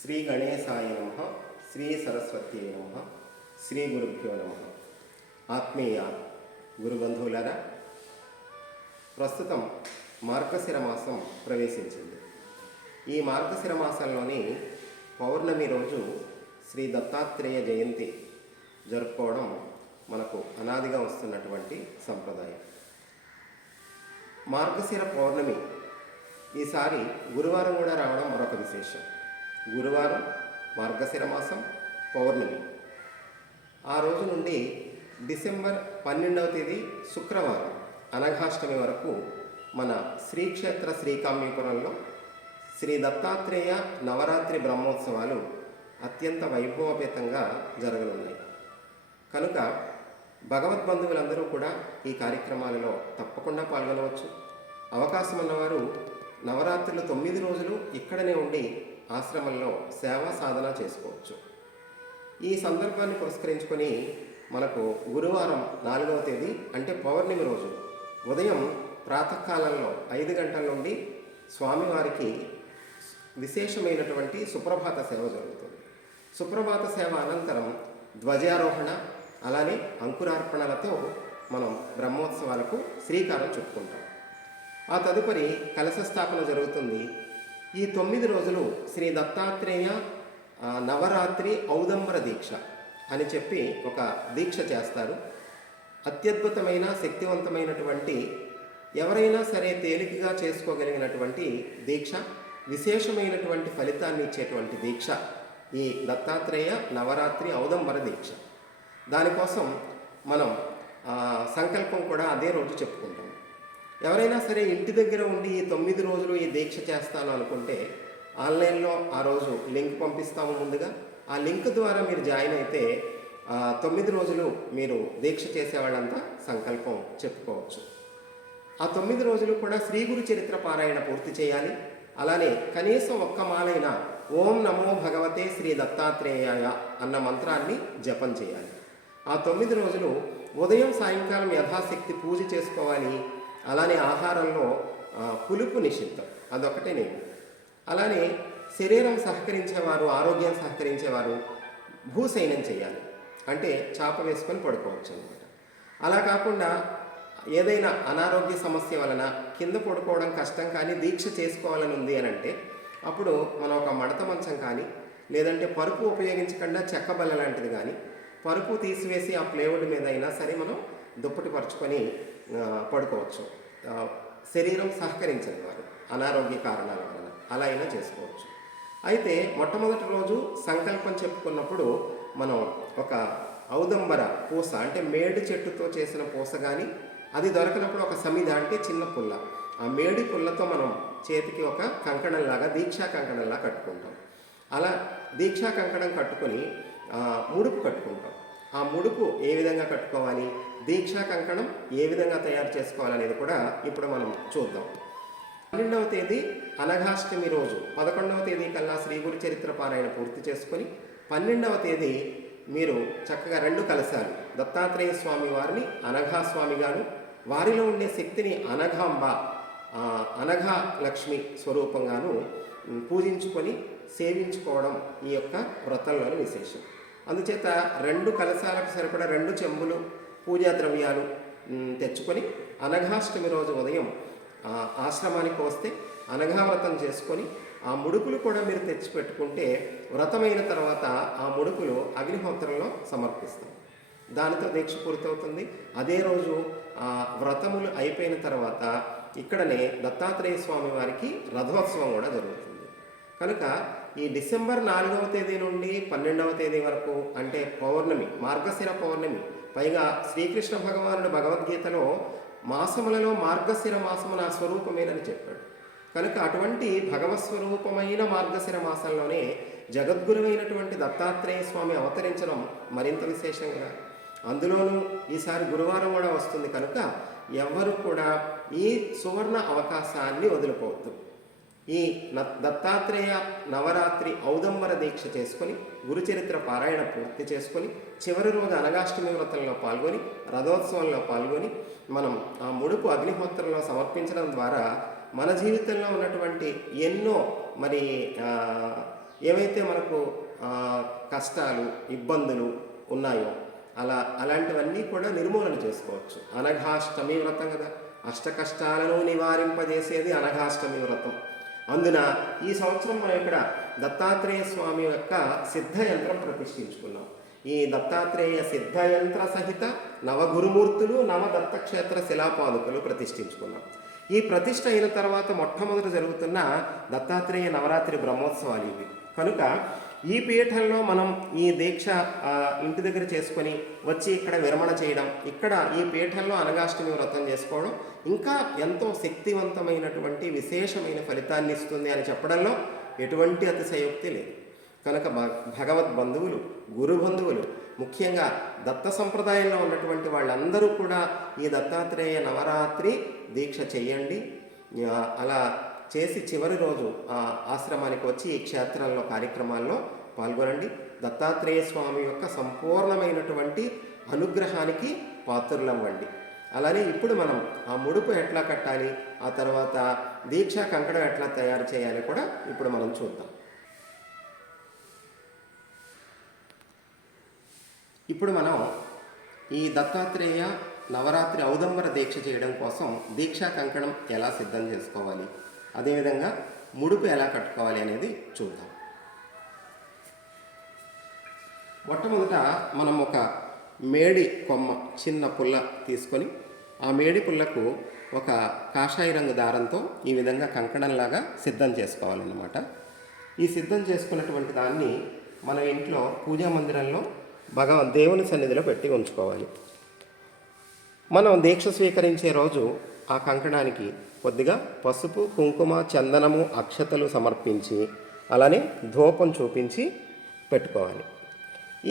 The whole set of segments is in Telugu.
శ్రీ గణేశాయ నమ శ్రీ సరస్వతి నమ శ్రీ గురుభ్యో నమ ఆత్మీయ గురుబంధువులరా ప్రస్తుతం మార్గశిర మాసం ప్రవేశించింది. ఈ మార్గశిర మాసంలోని పౌర్ణమి రోజు శ్రీ దత్తాత్రేయ జయంతి జరుపుకోవడం మనకు అనాదిగా వస్తున్నటువంటి సంప్రదాయం. మార్గశిర పౌర్ణమి ఈసారి గురువారం కూడా రావడం మరొక విశేషం. గురువారం మార్గశిర మాసం పౌర్ణమి. ఆ రోజు నుండి డిసెంబర్ పన్నెండవ తేదీ శుక్రవారం అనఘాష్టమి వరకు మన శ్రీక్షేత్ర శ్రీకామ్యపురంలో శ్రీ దత్తాత్రేయ నవరాత్రి బ్రహ్మోత్సవాలు అత్యంత వైభవపేతంగా జరగనున్నాయి. కనుక భగవద్బంధువులందరూ కూడా ఈ కార్యక్రమాలలో తప్పకుండా పాల్గొనవచ్చు. అవకాశం ఉన్నవారు నవరాత్రులు తొమ్మిది రోజులు ఇక్కడనే ఉండి ఆశ్రమంలో సేవా సాధన చేసుకోవచ్చు. ఈ సందర్భాన్ని పురస్కరించుకొని మనకు గురువారం నాలుగవ తేదీ అంటే పౌర్ణమి రోజు ఉదయం ప్రాతకాలంలో ఐదు గంటల నుండి స్వామివారికి విశేషమైనటువంటి సుప్రభాత సేవ జరుగుతుంది. సుప్రభాత సేవ అనంతరం ధ్వజారోహణ అలానే అంకురార్పణలతో మనం బ్రహ్మోత్సవాలకు శ్రీకారం చుట్టుకుంటాం. ఆ తదుపరి కలశ స్థాపన జరుగుతుంది ఈ తొమ్మిది రోజులు శ్రీ దత్తాత్రేయ నవరాత్రి ఔదంబర దీక్ష అని చెప్పి ఒక దీక్ష చేస్తారు. అత్యద్భుతమైన శక్తివంతమైనటువంటి ఎవరైనా సరే తేలికగా చేసుకోగలిగినటువంటి దీక్ష విశేషమైనటువంటి ఫలితాన్ని ఇచ్చేటువంటి దీక్ష ఈ దత్తాత్రేయ నవరాత్రి ఔదంబర దీక్ష. దానికోసం మనం సంకల్పం కూడా అదే రోజు చెప్పుకుంటాం. ఎవరైనా సరే ఇంటి దగ్గర ఉండి ఈ తొమ్మిది రోజులు ఈ దీక్ష చేస్తాను అనుకుంటే ఆన్లైన్లో ఆ రోజు లింక్ పంపిస్తాము ముందుగా. ఆ లింక్ ద్వారా మీరు జాయిన్ అయితే తొమ్మిది రోజులు మీరు దీక్ష చేసేవాళ్ళంతా సంకల్పం చెప్పుకోవచ్చు. ఆ తొమ్మిది రోజులు కూడా శ్రీ గురు చరిత్ర పారాయణ పూర్తి చేయాలి. అలానే కనీసం ఒక్క మాలైన ఓం నమో భగవతే శ్రీ దత్తాత్రేయాయ అన్న మంత్రాన్ని జపం చేయాలి. ఆ తొమ్మిది రోజులు ఉదయం సాయంకాలం యథాశక్తి పూజ చేసుకోవాలి. అలానే ఆహారంలో పులుపు నిషిద్ధం. అదొకటే నేను. అలానే శరీరం సహకరించేవారు ఆరోగ్యం సహకరించేవారు భూశయనం చేయాలి. అంటే చాప వేసుకొని పడుకోవచ్చు అనమాట అలా కాకుండా ఏదైనా అనారోగ్య సమస్య వలన కింద పడుకోవడం కష్టం కానీ దీక్ష చేసుకోవాలని ఉంది అని అంటే అప్పుడు మనం ఒక మడత మంచం కానీ లేదంటే పరుపు ఉపయోగించకుండా చెక్క బల్ల లాంటిది కానీ పరుపు తీసివేసి ఆ ప్లేవుడ్ మీద అయినా సరే మనం దుప్పటి పరుచుకొని పడుకోవచ్చు. శరీరం సహకరించని వారు. అనారోగ్య కారణాల వలన అలా అయినా చేసుకోవచ్చు. అయితే మొట్టమొదటి రోజు సంకల్పం చెప్పుకున్నప్పుడు మనం ఒక ఔదంబర పూస అంటే మేడి చెట్టుతో చేసిన పూస కానీ అది దొరకనప్పుడు ఒక సమిద అంటే చిన్న పుల్ల. ఆ మేడి పుల్లతో మనం చేతికి ఒక కంకణంలాగా దీక్షా కంకణంలా కట్టుకుంటాం. అలా దీక్షా కంకణం కట్టుకొని ముడుపు కట్టుకుంటాం. ఆ ముడుపు ఏ విధంగా కట్టుకోవాలి? దీక్షా కంకణం ఏ విధంగా తయారు చేసుకోవాలనేది కూడా ఇప్పుడు మనం చూద్దాం. పన్నెండవ తేదీ అనఘాష్టమి రోజు. పదకొండవ తేదీ కల్లా శ్రీ గురు చరిత్ర పారాయణ పూర్తి చేసుకొని పన్నెండవ తేదీ మీరు చక్కగా రెండు కలశాలు. దత్తాత్రేయ స్వామి వారిని అనఘా స్వామిగాను వారిలో ఉండే శక్తిని అనఘాంబ అనఘా లక్ష్మి స్వరూపంగాను పూజించుకొని సేవించుకోవడం ఈ యొక్క వ్రతంలోని విశేషం. అందుచేత రెండు కలశాలకు సరిపడా రెండు చెంబులు పూజా ద్రవ్యాలు తెచ్చుకొని అనఘాష్టమి రోజు ఉదయం ఆశ్రమానికి వస్తే అనఘావ్రతం చేసుకొని ఆ ముడుకులు కూడా మీరు తెచ్చిపెట్టుకుంటే వ్రతమైన తర్వాత ఆ ముడుకులు అగ్నిహోత్రంలో సమర్పిస్తాం. దానితో దీక్ష పూర్తవుతుంది. అదే రోజు ఆ వ్రతములు అయిపోయిన తర్వాత ఇక్కడనే దత్తాత్రేయ స్వామి వారికి రథోత్సవం కూడా జరుగుతుంది. కనుక ఈ డిసెంబర్ నాలుగవ తేదీ నుండి పన్నెండవ తేదీ వరకు అంటే పౌర్ణమి మార్గశిర పౌర్ణమి పైగా శ్రీకృష్ణ భగవానుడు భగవద్గీతలో మాసములలో మార్గశిర మాసము నా స్వరూపమేనని చెప్పాడు. కనుక అటువంటి భగవత్ స్వరూపమైన మార్గశిర మాసంలోనే జగద్గురువైనటువంటి దత్తాత్రేయ స్వామి అవతరించడం మరింత విశేషంగా అందులోనూ ఈసారి గురువారం కూడా వస్తుంది కనుక ఎవ్వరూ కూడా ఈ సువర్ణ అవకాశాన్ని వదులుకోవద్దు. ఈ దత్తాత్రేయ నవరాత్రి ఔదంబర దీక్ష చేసుకొని గురుచరిత్ర పారాయణ పూర్తి చేసుకొని చివరి రోజు అనగాష్టమి వ్రతంలో పాల్గొని రథోత్సవంలో పాల్గొని మనం ఆ ముడుపు అగ్నిహోత్రంలో సమర్పించడం ద్వారా మన జీవితంలో ఉన్నటువంటి ఎన్నో మరి ఏవైతే మనకు కష్టాలు ఇబ్బందులు ఉన్నాయో అలా అలాంటివన్నీ కూడా నిర్మూలన చేసుకోవచ్చు. అనఘాష్టమి వ్రతం కదా. అష్ట కష్టాలను నివారింపజేసేది అనఘాష్టమి వ్రతం. అందున ఈ సంవత్సరం మనం ఇక్కడ దత్తాత్రేయ స్వామి యొక్క సిద్ధ యంత్రం ప్రతిష్ఠించుకున్నాం. ఈ దత్తాత్రేయ సిద్ధ యంత్ర సహిత నవగురుమూర్తులు నవ దత్తక్షేత్ర శిలాపాదుకలు ప్రతిష్ఠించుకున్నాం. ఈ ప్రతిష్ఠ అయిన తర్వాత మొట్టమొదట జరుగుతున్న దత్తాత్రేయ నవరాత్రి బ్రహ్మోత్సవాలు ఇవి. కనుక ఈ పీఠంలో మనం ఈ దీక్ష ఇంటి దగ్గర చేసుకొని వచ్చి ఇక్కడ విరమణ చేయడం ఇక్కడ ఈ పీఠంలో అనగాష్టమి వ్రతం చేసుకోవడం ఇంకా ఎంతో శక్తివంతమైనటువంటి విశేషమైన ఫలితాన్ని ఇస్తుంది అని చెప్పడంలో ఎటువంటి అతిశయోక్తి లేదు. కనుక భ- భగవద్ బంధువులు గురు బంధువులు ముఖ్యంగా దత్త సంప్రదాయంలో ఉన్నటువంటి వాళ్ళందరూ కూడా ఈ దత్తాత్రేయ నవరాత్రి దీక్ష చేయండి. అలా చేసి చివరి రోజు ఆ ఆశ్రమానికి వచ్చి ఈ క్షేత్రంలో కార్యక్రమాల్లో పాల్గొనండి. దత్తాత్రేయ స్వామి యొక్క సంపూర్ణమైనటువంటి అనుగ్రహానికి పాత్రులవ్వండి. అలానే ఇప్పుడు మనం ఆ ముడుపు ఎట్లా కట్టాలి ఆ తర్వాత దీక్షా కంకణం ఎట్లా తయారు చేయాలి కూడా ఇప్పుడు మనం చూద్దాం. ఇప్పుడు మనం ఈ దత్తాత్రేయ నవరాత్రి ఔదంబర దీక్ష చేయడం కోసం దీక్షా కంకణం ఎలా సిద్ధం చేసుకోవాలి? అదేవిధంగా ముడుపు ఎలా కట్టుకోవాలి అనేది చూద్దాం. మొట్టమొదట మనం ఒక మేడి కొమ్మ చిన్న పుల్ల తీసుకొని ఆ మేడి పుల్లకు ఒక కాషాయ రంగు దారంతో ఈ విధంగా కంకణంలాగా సిద్ధం చేసుకోవాలన్నమాట. ఈ సిద్ధం చేసుకున్నటువంటి దాన్ని మన ఇంట్లో పూజా మందిరంలో భగవ దేవుని సన్నిధిలో పెట్టి ఉంచుకోవాలి. మనం దీక్ష స్వీకరించే రోజు ఆ కంకణానికి కొద్దిగా పసుపు కుంకుమ చందనము అక్షతలు సమర్పించి అలానే ధూపం చూపించి పెట్టుకోవాలి.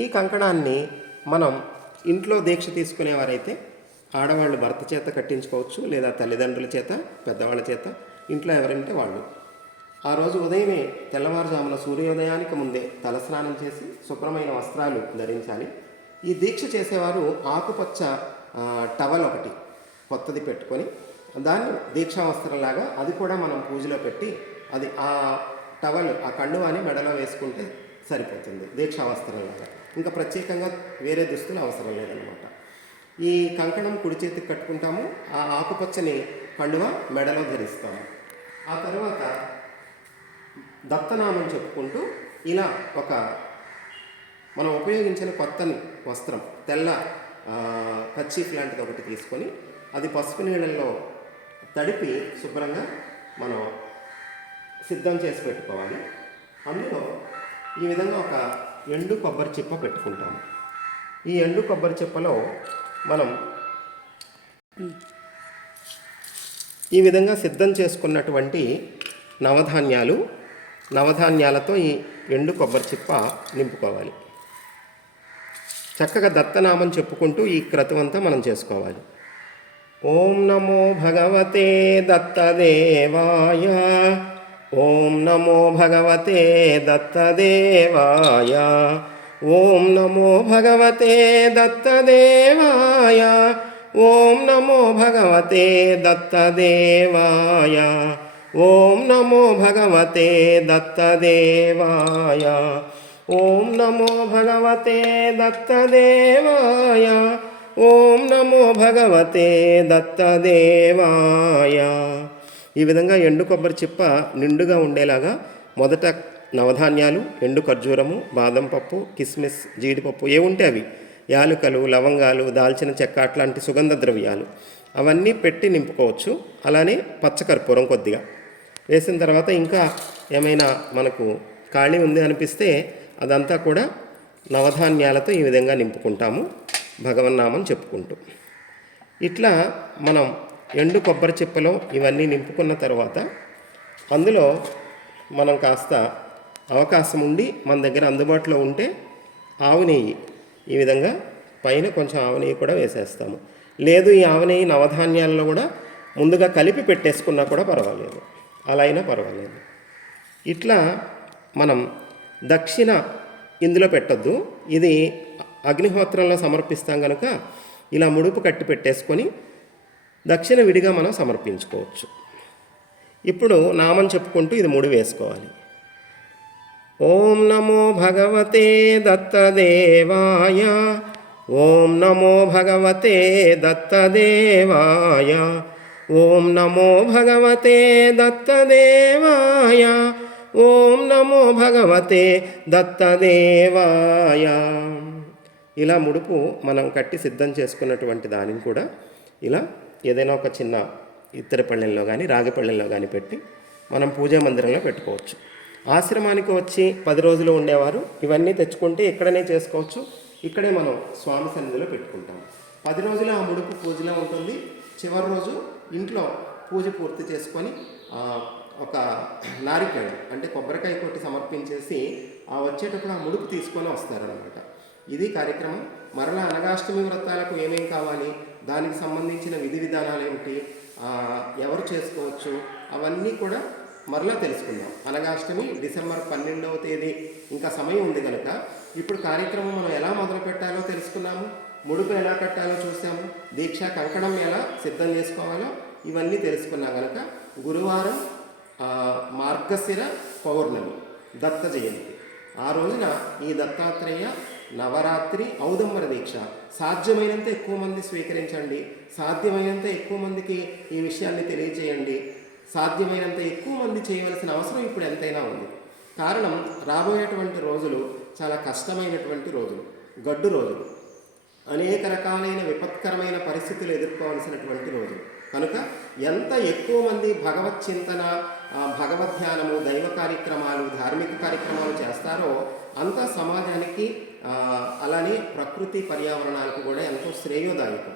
ఈ కంకణాన్ని మనం ఇంట్లో దీక్ష తీసుకునేవారైతే ఆడవాళ్ళు భర్త చేత కట్టించుకోవచ్చు లేదా తల్లిదండ్రుల చేత పెద్దవాళ్ళ చేత ఇంట్లో ఎవరంటే వాళ్ళు. ఆ రోజు ఉదయమే తెల్లవారుజామున సూర్యోదయానికి ముందే తలస్నానం చేసి శుభ్రమైన వస్త్రాలు ధరించాలి. ఈ దీక్ష చేసేవారు ఆకుపచ్చ టవల్ ఒకటి కొత్తది పెట్టుకొని దాన్ని దీక్షా వస్త్రంలాగా అది కూడా మనం పూజలో పెట్టి అది ఆ టవల్ ఆ కండువాని మెడలో వేసుకుంటే సరిపోతుంది దీక్షావస్త్రంలాగా. ఇంకా ప్రత్యేకంగా వేరే దుస్తులు అవసరం లేదనమాట ఈ కంకణం కుడి చేతికి కట్టుకుంటాము ఆ ఆకుపచ్చని కండువ మెడలో ధరిస్తాము. ఆ తర్వాత దత్తనామం చెప్పుకుంటూ ఇలా ఒక మనం ఉపయోగించిన కొత్తని వస్త్రం తెల్ల కచ్చీఫ్ లాంటిది ఒకటి తీసుకొని అది పసుపు నీళ్ళల్లో తడిపి శుభ్రంగా మనం సిద్ధం చేసి పెట్టుకోవాలి. అందులో ఈ విధంగా ఒక ఎండు కొబ్బరి చిప్ప పెట్టుకుంటాము ఈ ఎండు కొబ్బరి చిప్పలో మనం ఈ విధంగా సిద్ధం చేసుకున్నటువంటి నవధాన్యాలు నవధాన్యాలతో ఈ ఎండు కొబ్బరి చిప్ప నింపుకోవాలి. చక్కగా దత్తనామం చెప్పుకుంటూ ఈ క్రతువంతా మనం చేసుకోవాలి. ఓం నమో భగవతే దత్తదేవాయ. ఓం నమో భగవతే దత్తదేవాయ. ఓం నమో భగవతే దత్తదేవాయ. ఓం నమో భగవతే దత్తదేవాయ. ఓం నమో భగవతే దత్తదేవాయ. ఓం నమో భగవతే దత్తదేవాయ. ఓం నమో భగవతే దత్తదేవాయ. ఈ విధంగా ఎండు కొబ్బరి చిప్ప నిండుగా ఉండేలాగా మొదట నవధాన్యాలు ఎండు ఖర్జూరము బాదం పప్పు కిస్మిస్ జీడిపప్పు ఏముంటే అవి యాలుకలు లవంగాలు దాల్చిన చెక్క అట్లాంటి సుగంధ ద్రవ్యాలు. అవన్నీ పెట్టి నింపుకోవచ్చు. అలానే పచ్చకర్పూరం కొద్దిగా. వేసిన తర్వాత ఇంకా ఏమైనా మనకు ఖాళీ ఉంది అనిపిస్తే అదంతా కూడా నవధాన్యాలతో ఈ విధంగా నింపుకుంటాము. భగవన్నామం చెప్పుకుంటూ. ఇట్లా మనం ఎండు కొబ్బరి చిప్పలో ఇవన్నీ నింపుకున్న తర్వాత అందులో మనం కాస్త అవకాశం ఉండి మన దగ్గర అందుబాటులో ఉంటే ఆవు నెయ్యి. ఈ విధంగా పైన కొంచెం ఆవు నెయ్యి కూడా వేసేస్తాము. లేదు ఈ ఆవు నెయ్యి నవధాన్యాల్లో కూడా ముందుగా కలిపి పెట్టేసుకున్నా కూడా పర్వాలేదు. అలా అయినా పర్వాలేదు. ఇట్లా మనం దక్షిణ ఇందులో పెట్టొద్దు. ఇది అగ్నిహోత్రంలో సమర్పిస్తాం కనుక ఇలా ముడుపు కట్టి పెట్టేసుకొని దక్షిణ విడిగా మనం సమర్పించుకోవచ్చు. ఇప్పుడు నామం చెప్పుకుంటూ ఇది ముడి వేసుకోవాలి. ఓం నమో భగవతే దత్తదేవాయ ఓం నమో భగవతే దత్తదేవాయ ఓం నమో భగవతే దత్తదేవాయ ఓం నమో భగవతే దత్తదేవాయ. ఇలా ముడుపు మనం కట్టి సిద్ధం చేసుకున్నటువంటి దానిని కూడా ఇలా ఏదైనా ఒక చిన్న ఇత్తడి పళ్ళెంలో కానీ రాగి పళ్ళెంలో కానీ పెట్టి మనం పూజా మందిరంలో పెట్టుకోవచ్చు. ఆశ్రమానికి వచ్చి పది రోజులు ఉండేవారు. ఇవన్నీ తెచ్చుకుంటే ఇక్కడనే చేసుకోవచ్చు. ఇక్కడే మనం స్వామి సన్నిధిలో పెట్టుకుంటాం. పది రోజులు ఆ ముడుపు పూజలో ఉంటుంది. చివరి రోజు ఇంట్లో పూజ పూర్తి చేసుకొని ఒక నారికాయ అంటే కొబ్బరికాయ కొట్టి సమర్పించేసి ఆ వచ్చేటప్పుడు ఆ ముడుపు తీసుకొని వస్తారనమాట ఇది కార్యక్రమం మరలా అనగాష్టమి వ్రతాలకు ఏమేం కావాలి దానికి సంబంధించిన విధి విధానాలు ఏమిటి ఎవరు చేసుకోవచ్చు అవన్నీ కూడా మరలా తెలుసుకుందాం. అనగాష్టమి డిసెంబర్ పన్నెండవ తేదీ. ఇంకా సమయం ఉంది కనుక ఇప్పుడు కార్యక్రమం మనం ఎలా మొదలు పెట్టాలో తెలుసుకున్నాము ముడుపు ఎలా కట్టాలో చూసాము దీక్ష కంకణం ఎలా సిద్ధం చేసుకోవాలో ఇవన్నీ తెలుసుకున్నాం కనుక గురువారం మార్గశిర పౌర్ణమి దత్త జయంతి. ఆ రోజున ఈ దత్తాత్రేయ నవరాత్రి ఔదంబర దీక్ష. సాధ్యమైనంత ఎక్కువ మంది స్వీకరించండి. సాధ్యమైనంత ఎక్కువ మందికి ఈ విషయాన్ని తెలియజేయండి. సాధ్యమైనంత ఎక్కువ మంది చేయవలసిన అవసరం ఇప్పుడు ఎంతైనా ఉంది. కారణం రాబోయేటువంటి రోజులు చాలా కష్టమైనటువంటి రోజులు గడ్డు రోజులు. అనేక రకాలైన విపత్కరమైన పరిస్థితులు ఎదుర్కోవాల్సినటువంటి రోజు కనుక ఎంత ఎక్కువ మంది భగవత్ చింతన భగవద్ధ్యానము దైవ కార్యక్రమాలు ధార్మిక కార్యక్రమాలు చేస్తారో అంత సమాజానికి అలానే ప్రకృతి పర్యావరణాలకు కూడా ఎంతో శ్రేయోదాయకం.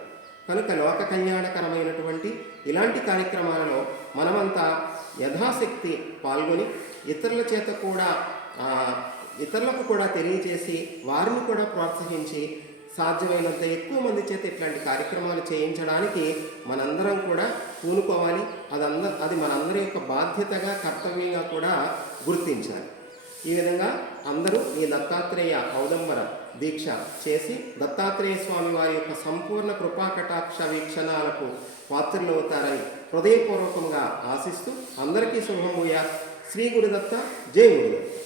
కనుక లోక కళ్యాణకరమైనటువంటి ఇలాంటి కార్యక్రమాలలో మనమంతా యథాశక్తి పాల్గొని ఇతరుల చేత కూడా ఇతరులకు కూడా తెలియజేసి వారిని కూడా ప్రోత్సహించి సాధ్యమైనంత ఎక్కువ మంది చేత ఇట్లాంటి కార్యక్రమాలు చేయించడానికి మనందరం కూడా పూనుకోవాలి. అదంద అది మనందరి యొక్క బాధ్యతగా కర్తవ్యంగా కూడా గుర్తించాలి. ఈ విధంగా అందరూ ఈ దత్తాత్రేయ ఔదంబర దీక్ష చేసి దత్తాత్రేయ స్వామి వారి యొక్క సంపూర్ణ కృపాకటాక్ష వీక్షణాలకు పాత్రలు అవుతారని హృదయపూర్వకంగా ఆశిస్తూ అందరికీ శుభమూయ శ్రీ గురుదత్త జై గురుదత్త.